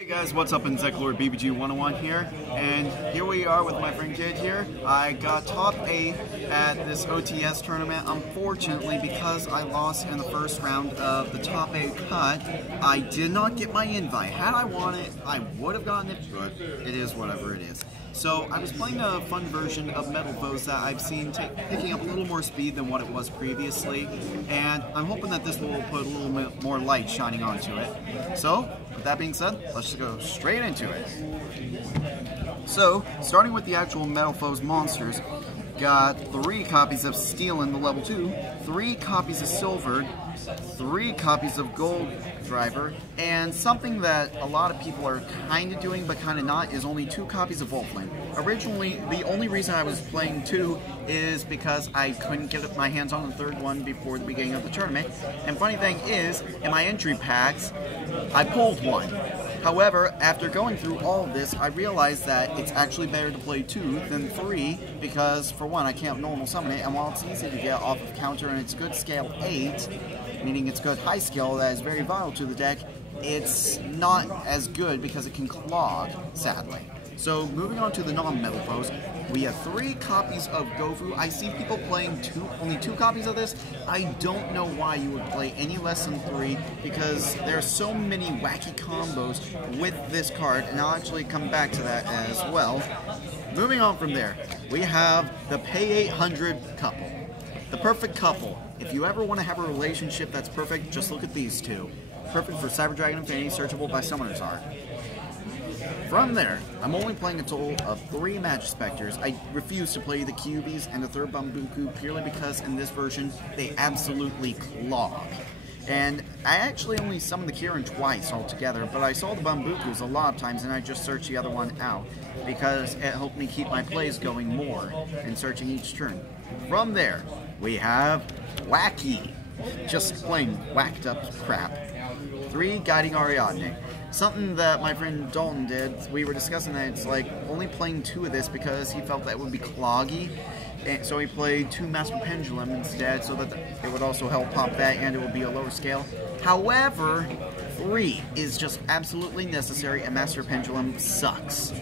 Hey guys, what's up? Lord BBG 101 here, and here we are with my friend Kid here. I got top 8 at this OTS tournament. Unfortunately, because I lost in the first round of the top 8 cut, I did not get my invite. Had I wanted, I would have gotten it, but it is whatever it is. So I was playing a fun version of Metalfoes that I've seen picking up a little more speed than what it was previously, and I'm hoping that this will put a little bit more light shining onto it. So, with that being said, let's just go straight into it. So, starting with the actual Metalfoes monsters, got 3 copies of Steel in the level 2, 3 copies of Silver, 3 copies of Gold Driver, and something that a lot of people are kind of doing but kind of not is only 2 copies of Wolflin. Originally, the only reason I was playing 2 is because I couldn't get my hands on the 3rd one before the beginning of the tournament. And funny thing is, in my entry packs, I pulled 1. However, after going through all of this, I realized that it's actually better to play 2 than 3 because, for one, I can't normal summon it, and while it's easy to get off of counter and it's good scale 8, meaning it's good high skill that is very vital to the deck, it's not as good because it can clog, sadly. So, moving on to the non-Metalfoes, we have 3 copies of Gofu. I see people playing only 2 copies of this. I don't know why you would play any less than 3 because there are so many wacky combos with this card, and I'll actually come back to that as well. Moving on from there, we have the Pay 800 couple. The perfect couple. If you ever want to have a relationship that's perfect, just look at these 2. Perfect for Cyber Dragon Infinity, searchable by Summoner's Art. From there, I'm only playing a total of 3 Magic Specters. I refuse to play the Cubies and the 3rd Bambuku purely because in this version, they absolutely clog. And I actually only summoned the Kirin twice altogether, but I saw the Bambukus a lot of times and I just searched the other one out because it helped me keep my plays going more and searching each turn. From there, we have Wacky. Just plain whacked up crap. 3 Guiding Ariadne. Something that my friend Dalton did, we were discussing that it's like only playing 2 of this because he felt that it would be cloggy. And so he played 2 Master Pendulum instead so that it would also help pop that and it would be a lower scale. However, 3 is just absolutely necessary and Master Pendulum sucks.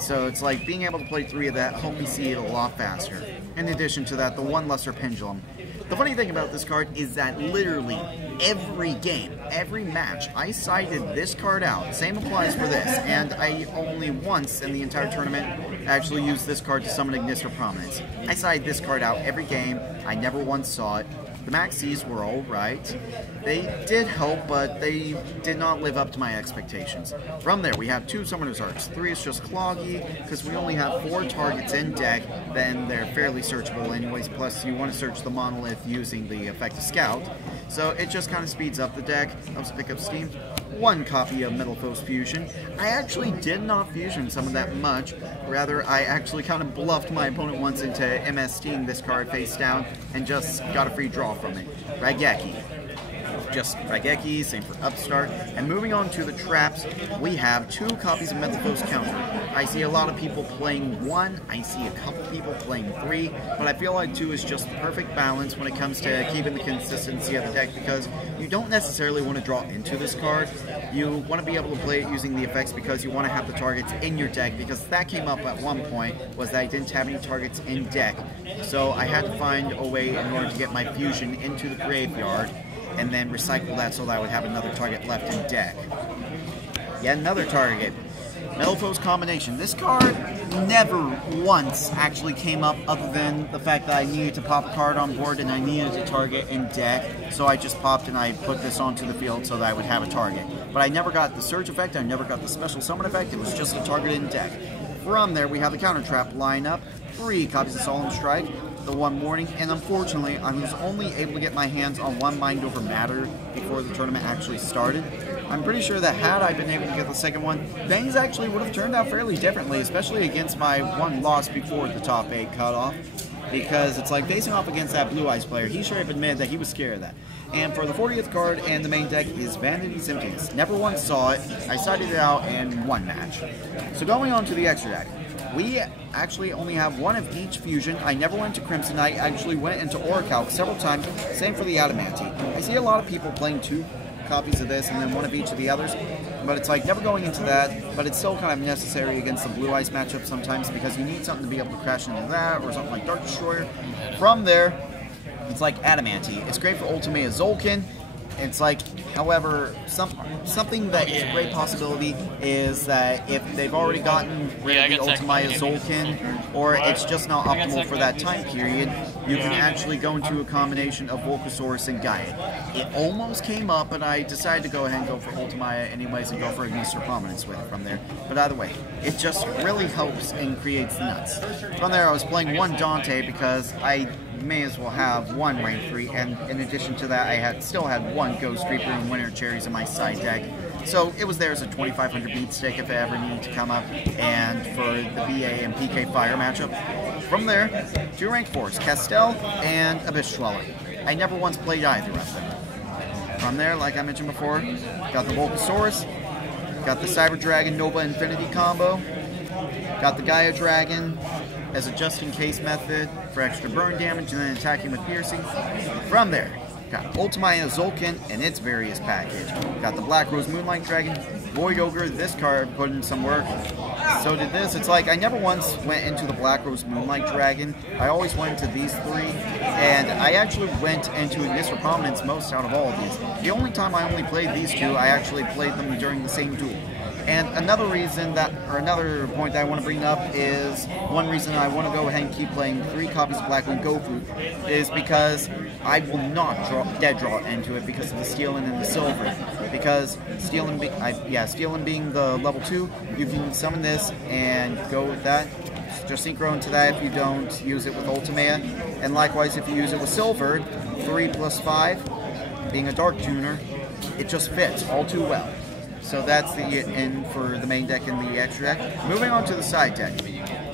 So it's like being able to play 3 of that helped me see it a lot faster. In addition to that, the 1 Lesser Pendulum. The funny thing about this card is that literally every game, every match, I sided this card out. Same applies for this, and I only once in the entire tournament actually used this card to summon Ignis for Prominence. I sided this card out every game. I never once saw it. The Maxis were alright. They did help, but they did not live up to my expectations. From there, we have 2 Summoner's Arts. 3 is just cloggy, because we only have 4 targets in deck, then they're fairly searchable anyways, plus you want to search the Monolith using the effect of Scout. So it just kind of speeds up the deck, helps pick up steam. 1 copy of Metalfoes Fusion. I actually did not fusion some of that much. Rather, I actually kind of bluffed my opponent once into MSTing this card face down and just got a free draw from it. Raigeki. Just Raigeki, same for Upstart. And moving on to the traps, we have 2 copies of Metalfoes Counter. I see a lot of people playing 1, I see a couple people playing 3, but I feel like 2 is just the perfect balance when it comes to keeping the consistency of the deck because you don't necessarily want to draw into this card. You want to be able to play it using the effects because you want to have the targets in your deck because that came up at one point was that I didn't have any targets in deck. So I had to find a way in order to get my fusion into the graveyard and then recycle that so that I would have another target left in deck. Yet another target. Metalfoes Combination. This card never once actually came up other than the fact that I needed to pop a card on board and I needed a target in deck, so I just popped and I put this onto the field so that I would have a target. But I never got the Surge effect, I never got the Special Summon effect, it was just a target in deck. From there, we have the Counter Trap lineup, 3 copies of Solemn Strike, the 1 Warning, and unfortunately, I was only able to get my hands on 1 Mind Over Matter before the tournament actually started. I'm pretty sure that had I been able to get the 2nd one, things actually would have turned out fairly differently, especially against my 1 loss before the top 8 cutoff. Because it's like facing off against that Blue Eyes player, he should have admitted that he was scared of that. And for the 40th card and the main deck is Vanity's Emptiness. Never once saw it, I sided it out in 1 match. So going on to the extra deck. We actually only have 1 of each fusion. I never went to Crimson Knight, I actually went into Orichalc several times, same for the Adamantine. I see a lot of people playing 2 copies of this and then one of each of the others. But it's like never going into that, but it's still kind of necessary against the Blue Ice matchup sometimes because you need something to be able to crash into that or something like Dark Destroyer. From there, it's like Adamanty. It's great for Ultimate Zolkin. It's like, however, something that is a great possibility is that if they've already gotten rid of the Ultimate Zolkin, or it's just not optimal for that time period, you can actually go into a combination of Volcasaurus and Gaia. It almost came up, but I decided to go ahead and go for Ultimate anyways and go for a Mr. Prominence with it from there. But either way, it just really helps and creates nuts. From there, I was playing one Dante because I may as well have one rank 3, and in addition to that, I still had one Ghost Reaper and Winter Cherries in my side deck. So it was there as a 2500 beat stick if I ever needed to come up, and for the BA and PK Fire matchup. From there, 2 rank 4s, Castell and Abyss Dweller. I never once played either of them. From there, like I mentioned before, got the Volcasaurus, got the Cyber Dragon Nova Infinity combo, got the Gaia Dragon as a just-in-case method for extra burn damage and then attacking with piercing. From there, got Ultimate Zolkin and its various package. Got the Black Rose Moonlight Dragon, Void Ogre. This card put in some work. So did this. It's like I never once went into the Black Rose Moonlight Dragon. I always went into these 3, and I actually went into Mr. Prominence most out of all of these. The only time I only played these 2, I actually played them during the same duel. And another reason that, or another point that I want to bring up is, one reason I want to go ahead and keep playing 3 copies of Blackwood Gofu is because I will not dead draw into it because of the Stealing and the Silver. Because Stealing being the level 2, you can summon this and go with that. Just synchro into that if you don't use it with Ultimate. And likewise, if you use it with Silver, 3 plus 5, being a Dark Tuner, it just fits all too well. So that's the end for the main deck and the extra deck. Moving on to the side deck.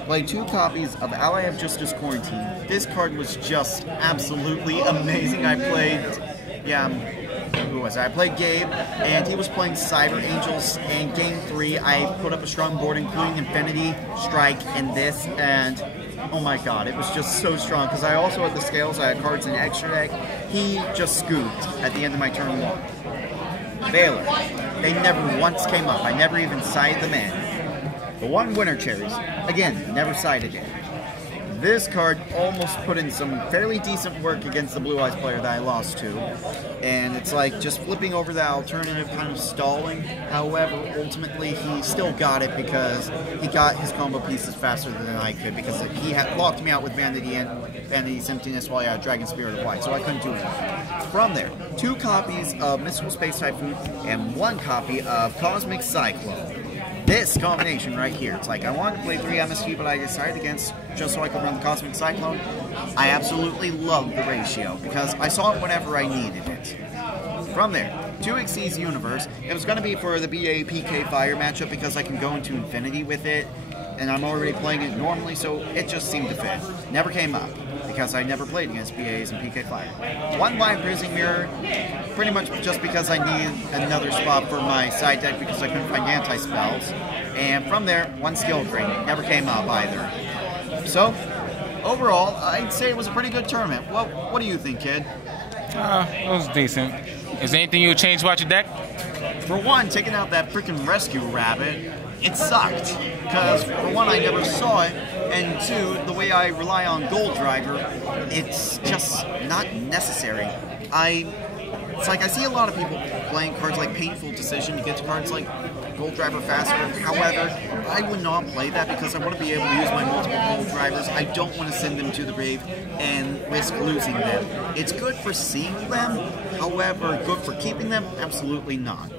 Played 2 copies of Ally of Justice Quarantine. This card was just absolutely amazing. I played, who was I? I played Gabe, and he was playing Cyber Angels. And game 3, I put up a strong board, including Infinity, Strike, and this, and oh my god, it was just so strong. Because I also had the scales, I had cards in the extra deck. He just scooped at the end of my turn 1. Valor. They never once came up. I never even sided them in. The 1 Winter Cherries. Again, never sided in. This card almost put in some fairly decent work against the Blue Eyes player that I lost to. And it's like just flipping over that alternative, kind of stalling. However, ultimately he still got it because he got his combo pieces faster than I could because he had locked me out with Vanity and Vanity's Emptiness while I had Dragon Spirit of Light, so I couldn't do anything. From there, 2 copies of Mystical Space Typhoon and 1 copy of Cosmic Cyclone. This combination right here, it's like I wanted to play 3 MST, but I decided against just so I could run the Cosmic Cyclone. I absolutely love the ratio because I saw it whenever I needed it. From there, 2 Xyz Universe. It was going to be for the BA PK Fire matchup because I can go into Infinity with it, and I'm already playing it normally, so it just seemed to fit. Never came up because I never played against BAs and PK Fire. 1 Blind Piercing Mirror, pretty much just because I needed another spot for my side deck because I couldn't find anti-spells. And from there, 1 Skill Crane. Never came up either. So, overall, I'd say it was a pretty good tournament. What do you think, kid? It was decent. Is there anything you would change about your deck? For 1, taking out that freaking Rescue Rabbit, it sucked. Because, for 1, I never saw it, and 2, the way I rely on Gold Driver, it's just not necessary. It's like I see a lot of people playing cards like Painful Decision to get to cards like Gold Driver faster. However, I would not play that because I want to be able to use my multiple Gold Drivers. I don't want to send them to the grave and risk losing them. It's good for seeing them, however, good for keeping them? Absolutely not.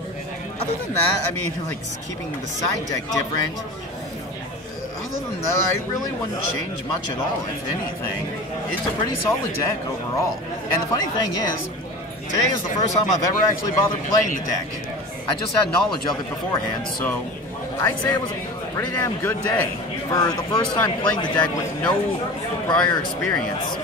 Other than that, I mean, like, keeping the side deck different, other than that, I really wouldn't change much at all, if anything. It's a pretty solid deck overall. And the funny thing is, today is the first time I've ever actually bothered playing the deck. I just had knowledge of it beforehand, so I'd say it was a pretty damn good day for the first time playing the deck with no prior experience.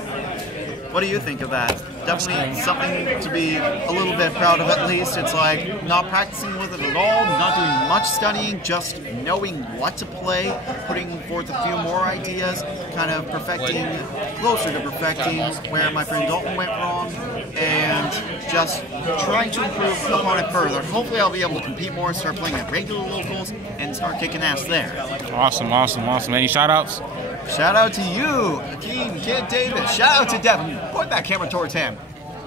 What do you think of that? Definitely something to be a little bit proud of at least. It's like not practicing with with it at all, not doing much studying, just knowing what to play, putting forth a few more ideas, kind of perfecting, closer to perfecting where my friend Dalton went wrong, and just trying to improve upon it further. Hopefully I'll be able to compete more, start playing at regular locals, and start kicking ass there. Awesome, awesome, awesome. Any shout-outs? Shout out to you, Akeem, Kid Davis. Shout out to Devin. Point that camera towards him.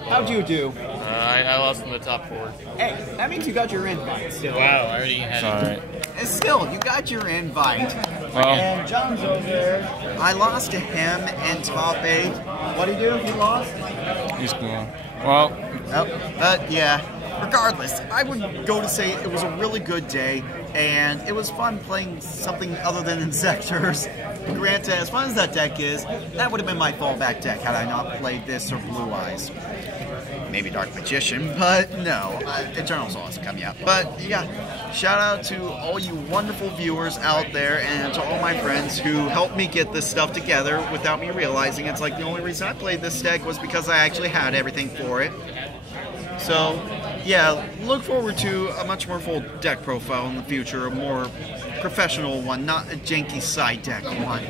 How'd you do? I lost in the top 4. Hey, that means you got your invite still. Wow, I already had it. And still, you got your invite. Well, And John's over there. I lost to him in top 8. What'd he do? He lost? he's cool. Well, But yeah, regardless, I would go to say it was a really good day, and it was fun playing something other than Insectors. Granted, as fun as that deck is, that would have been my fallback deck had I not played this or Blue Eyes. Maybe Dark Magician, but no, Eternal's also coming out. But yeah, shout out to all you wonderful viewers out there and to all my friends who helped me get this stuff together without me realizing. It's like the only reason I played this deck was because I actually had everything for it. So yeah, look forward to a much more full deck profile in the future, a more professional one, not a janky side deck one.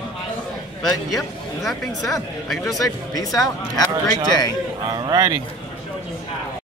But yep, with that being said, I can just say peace out, have a great day. alrighty.